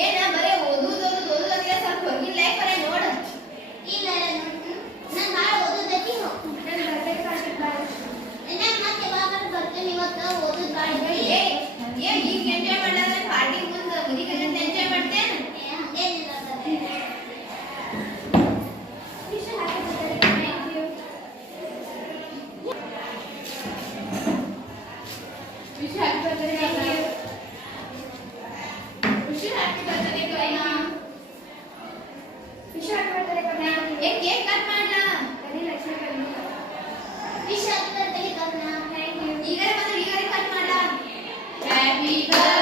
ಏನ ಬರೇ ಓದೋದು ಓದೋದು ಓದೋದಂದ್ರೆ ಸ್ವಲ್ಪ ಹೊರಗಿನ ಲೈಫ್ ಅರೆ ನೋಡ. ಇಲ್ಲ ನಾನು ಭಾಳ ಓದೋದಕ್ಕೆ ನಾನು ಬರ್ಬೇಕು ಮತ್ತೆ ಯಾವಾಗ ಬರ್ತೀನಿ ಇವತ್ತು ಓದೋದು ಭಾಳ ಏ ಏನ್ ಈಗ ಎಂಜಾಯ್ ಮಾಡಲ್ಲ ಪಾರ್ಟಿ ಮುಂದೆ ಮನಿ ಕಲಿಯಂತ Happy birthday.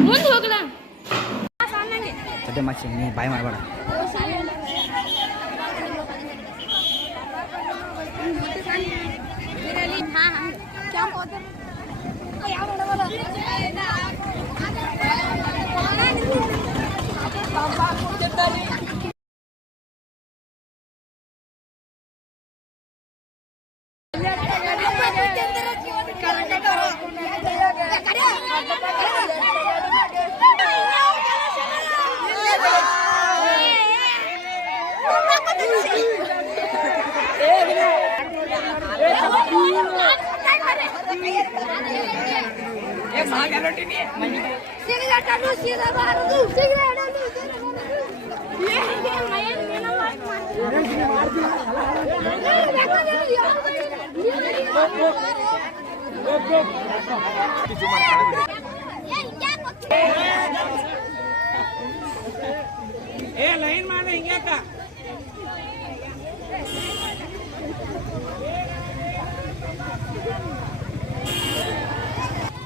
ಮುಂದೆ ಹೋಗ್ಲಾ ಸಾಮಾನ್ಯ ಸದ್ಯ ಮಾಚಿ ನೀ ಬಾಯ್ ಮಾಡಬೇಡ ಸಿಗರೇಟನ್ನು ಸೀದಬಾರದು ಸಿಗರೇಟನ್ನು ಸಿಗರೇಟನ್ನು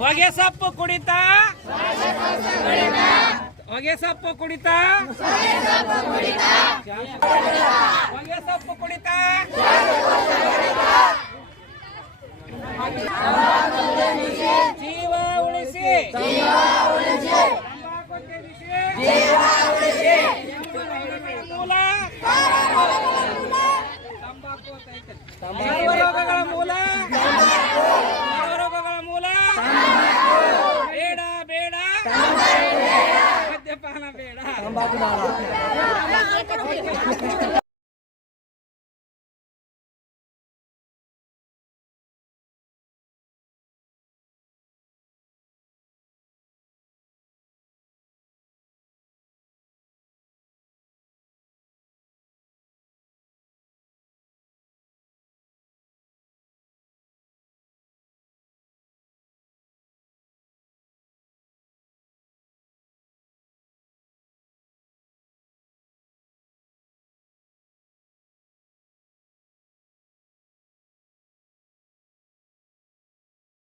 ಹೊಗೆ ಸೊಪ್ಪು ಕುಡಿತಾ? ಹೊಗೆ ಸೊಪ್ಪು ಕುಡಿತಾ? ಹೊಗೆ ಸೊಪ್ಪು ಜೀವ ಉಳಿಸಿ. ಮೂಲ ತಂಬಾಕು ಮೂಲ. Tambaqueira. Tambaqueira. Tambaqueira.